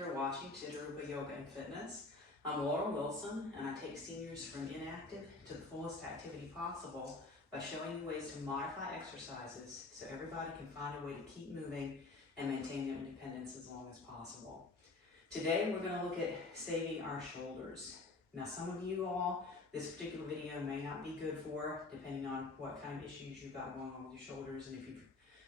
here watching Chiropractor Yoga and Fitness. I'm Laura Wilson, and I take seniors from inactive to the fullest activity possible by showing you ways to modify exercises so everybody can find a way to keep moving and maintain their independence as long as possible. Today we're going to look at saving our shoulders. Now some of you all, this particular video may not be good for, depending on what kind of issues you've got going on with your shoulders and if you're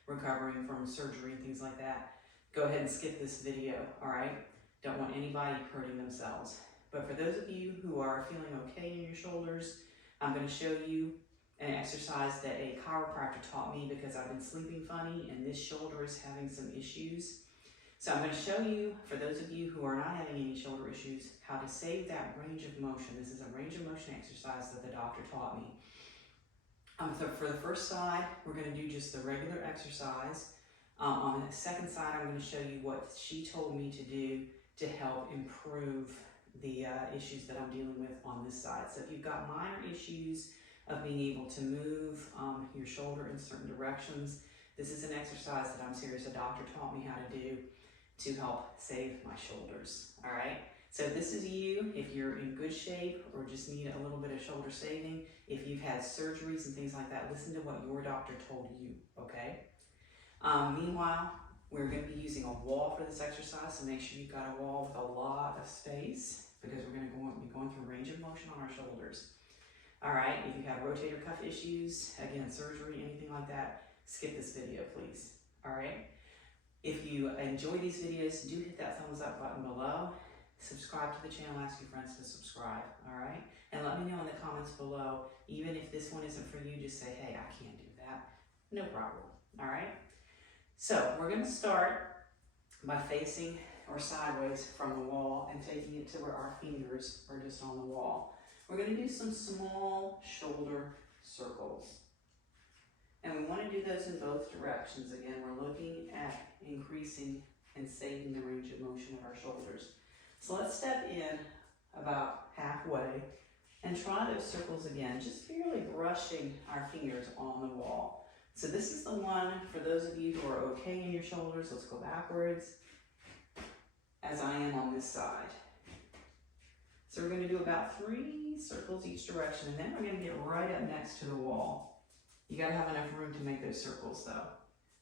recovering from surgery and things like that. Go ahead and skip this video, all right? Don't want anybody hurting themselves. But for those of you who are feeling okay in your shoulders, I'm going to show you an exercise that a chiropractor taught me because I've been sleeping funny and this shoulder is having some issues. So I'm going to show you, for those of you who are not having any shoulder issues, how to save that range of motion. This is a range of motion exercise that the doctor taught me. So for the first side, we're going to do just the regular exercise. On the second side, I'm going to show you what she told me to do to help improve the issues that I'm dealing with on this side. So if you've got minor issues of being able to move your shoulder in certain directions, this is an exercise that I'm serious. A doctor taught me how to do to help save my shoulders, all right? So this is you, if you're in good shape or just need a little bit of shoulder saving. If you've had surgeries and things like that, listen to what your doctor told you, okay? Meanwhile, we're going to be using a wall for this exercise, so make sure you've got a wall with a lot of space because we're going to be going through range of motion on our shoulders. All right, if you have rotator cuff issues, again, surgery, anything like that, skip this video, please. All right. If you enjoy these videos, do hit that thumbs up button below. Subscribe to the channel, ask your friends to subscribe, all right? And let me know in the comments below, even if this one isn't for you, just say, hey, I can't do that. No problem, all right? So we're gonna start by facing or sideways from the wall and taking it to where our fingers are just on the wall. We're gonna do some small shoulder circles. And we wanna do those in both directions. Again, we're looking at increasing and saving the range of motion of our shoulders. So let's step in about halfway and try those circles again, just barely brushing our fingers on the wall. So this is the one for those of you who are okay in your shoulders. Let's go backwards as I am on this side. So we're going to do about 3 circles each direction, and then we're going to get right up next to the wall. You got to have enough room to make those circles though.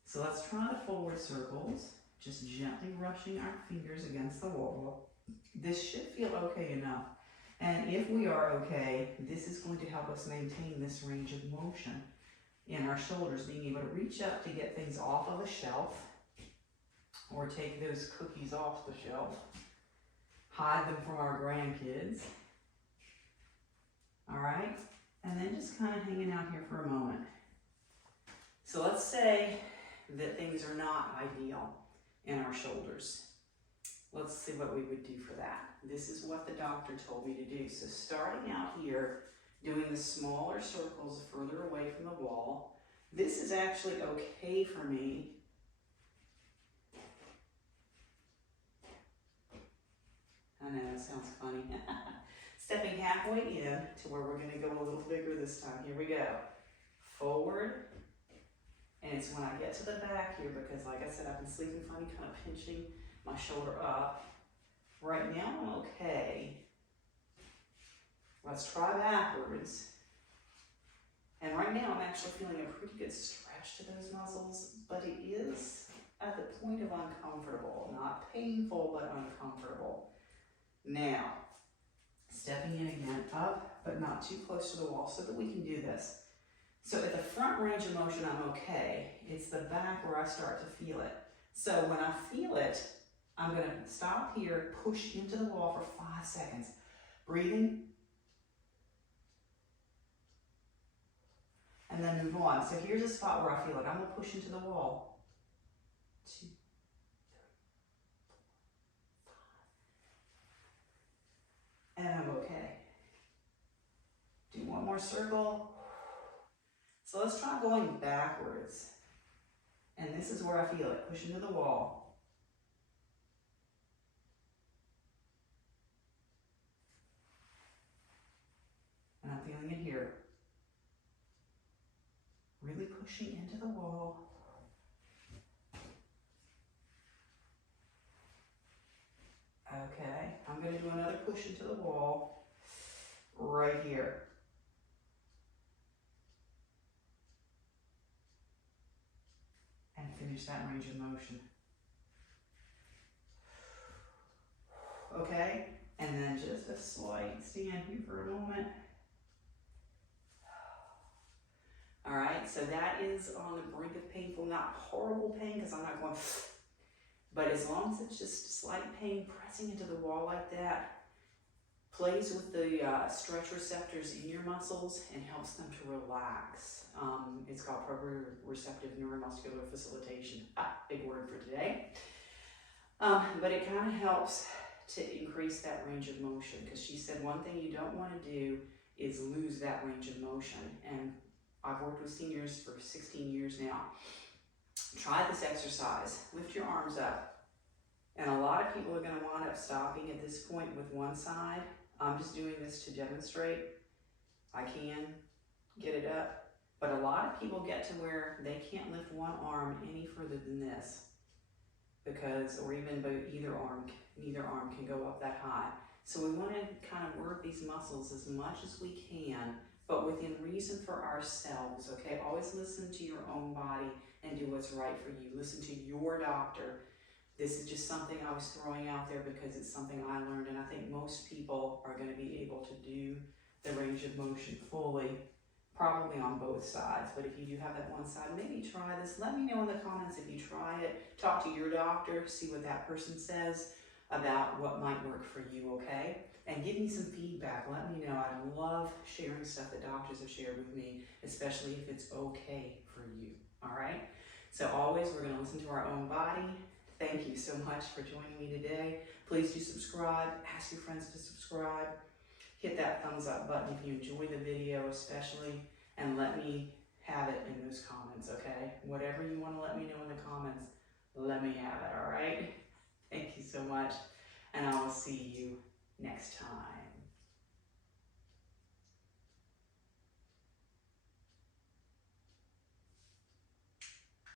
So let's try the forward circles, just gently brushing our fingers against the wall. This should feel okay enough. And if we are okay, this is going to help us maintain this range of motion in our shoulders, being able to reach up to get things off of a shelf or take those cookies off the shelf, hide them from our grandkids. All right, and then just kind of hanging out here for a moment. So let's say that things are not ideal in our shoulders. Let's see what we would do for that. This is what the doctor told me to do. So starting out here, doing the smaller circles further away from the wall. This is actually okay for me. I know, it sounds funny. Stepping halfway in to where we're gonna go a little bigger this time. Here we go. Forward. And it's when I get to the back here, because like I said, I've been sleeping funny, kind of pinching my shoulder up. Right now I'm okay. Let's try backwards. And right now I'm actually feeling a pretty good stretch to those muscles, but it is at the point of uncomfortable. Not painful, but uncomfortable. Now, stepping in again, up, but not too close to the wall so that we can do this. So at the front range of motion, I'm okay. It's the back where I start to feel it. So when I feel it, I'm gonna stop here, push into the wall for 5 seconds. Breathing. And then move on. So here's a spot where I feel it. I'm gonna push into the wall. 2, 3, 4, 5. And I'm okay. Do one more circle. So let's try going backwards. And this is where I feel it. Push into the wall. And I'm feeling it here. Really pushing into the wall. I'm going to do another push into the wall right here. And finish that range of motion. Okay, and then just a slight stand here for a moment. All right, so that is on the brink of painful, not horrible pain, because I'm not going, but as long as it's just slight pain, pressing into the wall like that plays with the stretch receptors in your muscles and helps them to relax. It's called proprioceptive neuromuscular facilitation. Big word for today. But it kind of helps to increase that range of motion, because she said one thing you don't want to do is lose that range of motion. And I've worked with seniors for 16 years now. Try this exercise. Lift your arms up. And a lot of people are going to wind up stopping at this point with one side. I'm just doing this to demonstrate. I can get it up. But a lot of people get to where they can't lift one arm any further than this, because, or even either arm can go up that high. So we want to kind of work these muscles as much as we can, but within reason for ourselves, okay? Always listen to your own body and do what's right for you. Listen to your doctor. This is just something I was throwing out there because it's something I learned, and I think most people are going to be able to do the range of motion fully, probably on both sides. But if you do have that one side, maybe try this. Let me know in the comments if you try it. Talk to your doctor, see what that person says about what might work for you, okay? And give me some feedback. Let me know. I love sharing stuff that doctors have shared with me, especially if it's okay for you, all right? So always, we're going to listen to our own body. Thank you so much for joining me today. Please do subscribe. Ask your friends to subscribe. Hit that thumbs up button if you enjoy the video especially, and let me have it in those comments, okay? Whatever you want to let me know in the comments, let me have it, all right? Thank you so much, and I will see you next time.